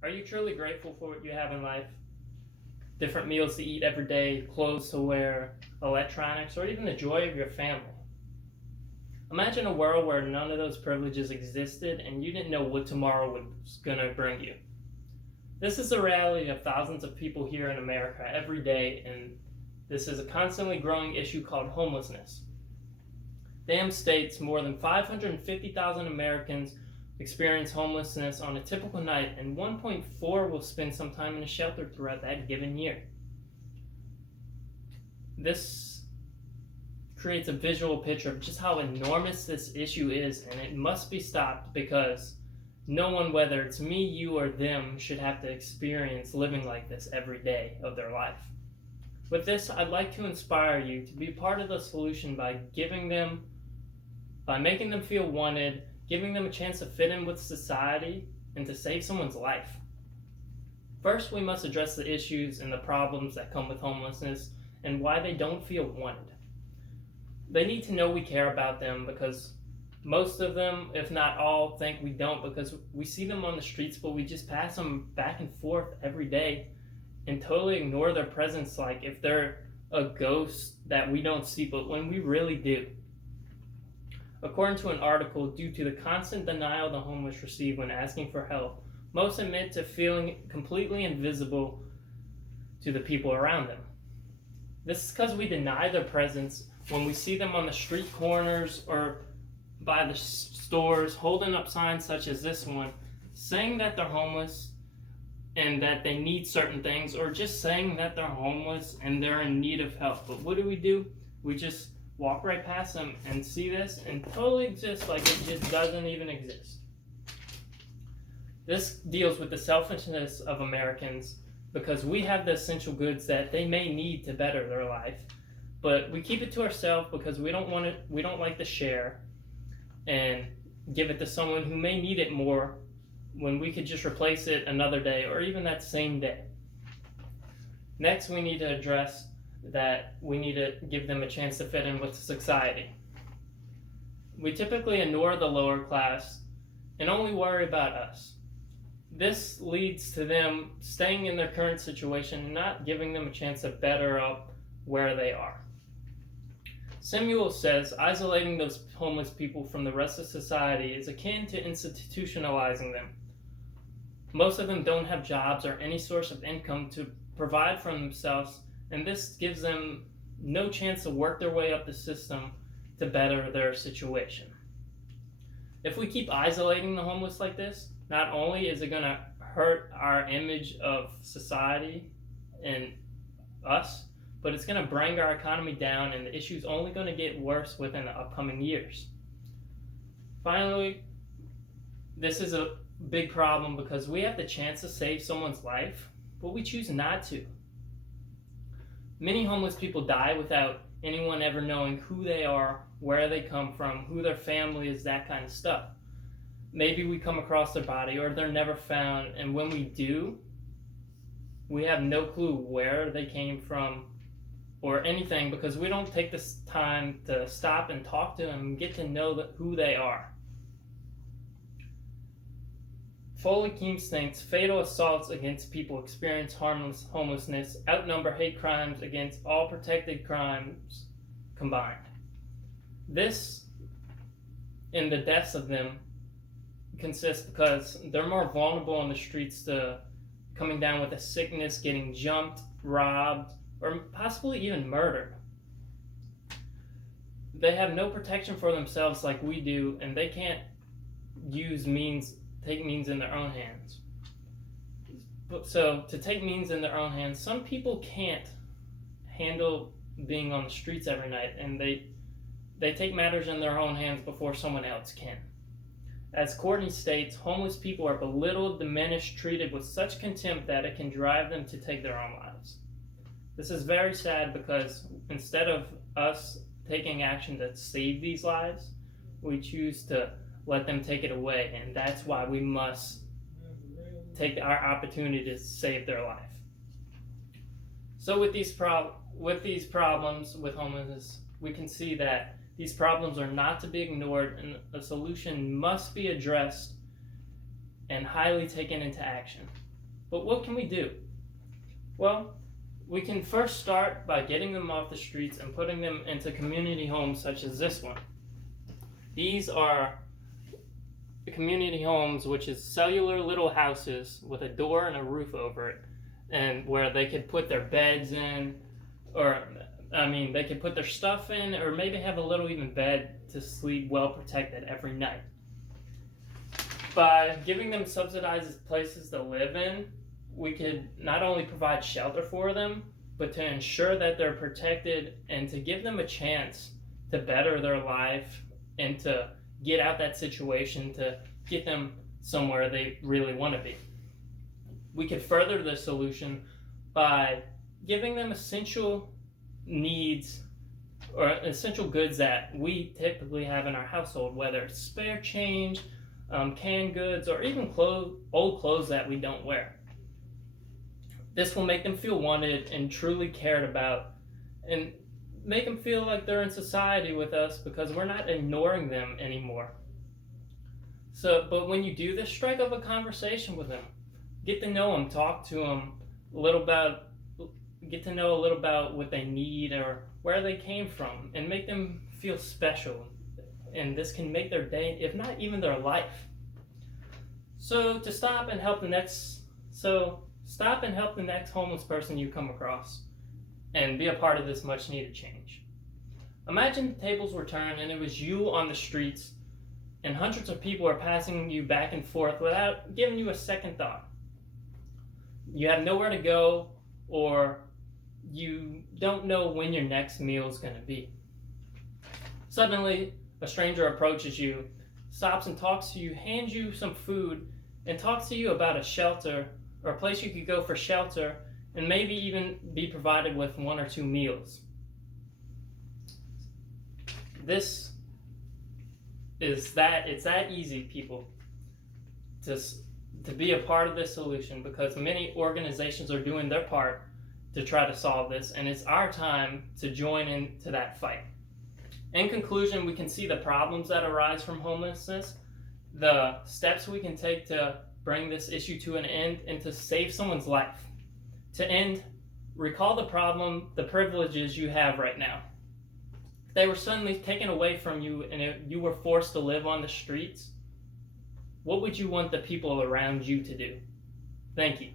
Are you truly grateful for what you have in life? Different meals to eat every day, clothes to wear, electronics, or even the joy of your family. Imagine a world where none of those privileges existed and you didn't know what tomorrow was going to bring you. This is the reality of thousands of people here in America every day, and this is a constantly growing issue called homelessness. DAM states more than 550,000 Americans experience homelessness on a typical night, and 1.4 will spend some time in a shelter throughout that given year. This creates a visual picture of just how enormous this issue is, and it must be stopped because no one, whether it's me, you, or them, should have to experience living like this every day of their life. With this, I'd like to inspire you to be part of the solution by making them feel wanted, giving them a chance to fit in with society, and to save someone's life. First, we must address the issues and the problems that come with homelessness and why they don't feel wanted. They need to know we care about them because most of them, if not all, think we don't because we see them on the streets, but we just pass them back and forth every day and totally ignore their presence like if they're a ghost that we don't see, but when we really do. According to an article, due to the constant denial the homeless receive when asking for help, most admit to feeling completely invisible to the people around them. This is because we deny their presence when we see them on the street corners or by the stores holding up signs such as this one, saying that they're homeless and that they need certain things, or just saying that they're homeless and they're in need of help. But what do? We just walk right past them and see this and totally exist like it just doesn't even exist. This deals with the selfishness of Americans because we have the essential goods that they may need to better their life, but we keep it to ourselves because we don't like to share and give it to someone who may need it more when we could just replace it another day or even that same day. Next, we need to address that we need to give them a chance to fit in with society. We typically ignore the lower class and only worry about us. This leads to them staying in their current situation and not giving them a chance to better up where they are. Samuel says isolating those homeless people from the rest of society is akin to institutionalizing them. Most of them don't have jobs or any source of income to provide for themselves, and this gives them no chance to work their way up the system to better their situation. If we keep isolating the homeless like this, not only is it going to hurt our image of society and us, but it's going to bring our economy down, and the issue's only going to get worse within the upcoming years. Finally, this is a big problem because we have the chance to save someone's life, but we choose not to. Many homeless people die without anyone ever knowing who they are, where they come from, who their family is, that kind of stuff. Maybe we come across their body or they're never found, and when we do, we have no clue where they came from or anything because we don't take this time to stop and talk to them and get to know who they are. Foley Keems thinks fatal assaults against people experience homelessness outnumber hate crimes against all protected crimes combined. This and the deaths of them consists because they're more vulnerable on the streets to coming down with a sickness, getting jumped, robbed, or possibly even murdered. They have no protection for themselves like we do, and they can't take means in their own hands. So to take means in their own hands, some people can't handle being on the streets every night, and they take matters in their own hands before someone else can. As Courtney states, homeless people are belittled, diminished, treated with such contempt that it can drive them to take their own lives. This is very sad because instead of us taking action to save these lives, we choose to let them take it away, and that's why we must take our opportunity to save their life. So with these problems with homelessness, we can see that these problems are not to be ignored, and a solution must be addressed and highly taken into action. But what can we do? Well, we can first start by getting them off the streets and putting them into community homes such as this one. These are community homes, which is cellular little houses with a door and a roof over it, and where they could put their beds in, or they could put their stuff in, or maybe have a little even bed to sleep well protected every night. By giving them subsidized places to live in, we could not only provide shelter for them, but to ensure that they're protected and to give them a chance to better their life and to get out that situation, to get them somewhere they really want to be. We could further the solution by giving them essential needs or essential goods that we typically have in our household, whether it's spare change, canned goods, or even old clothes that we don't wear. This will make them feel wanted and truly cared about, and make them feel like they're in society with us because we're not ignoring them anymore. But when you do this, strike up a conversation with them. Get to know them, talk to them get to know a little about what they need or where they came from, and make them feel special. And this can make their day, if not even their life. So stop and help the next homeless person you come across, and be a part of this much needed change. Imagine the tables were turned and it was you on the streets, and hundreds of people are passing you back and forth without giving you a second thought. You have nowhere to go, or you don't know when your next meal is going to be. Suddenly, a stranger approaches you, stops and talks to you, hands you some food, and talks to you about a shelter or a place you could go for shelter, and maybe even be provided with 1 or 2 meals. It's that easy, people, to be a part of this solution, because many organizations are doing their part to try to solve this, and it's our time to join into that fight. In conclusion, we can see the problems that arise from homelessness, the steps we can take to bring this issue to an end and to save someone's life. To end, recall the problem, the privileges you have right now. If they were suddenly taken away from you and you were forced to live on the streets, what would you want the people around you to do? Thank you.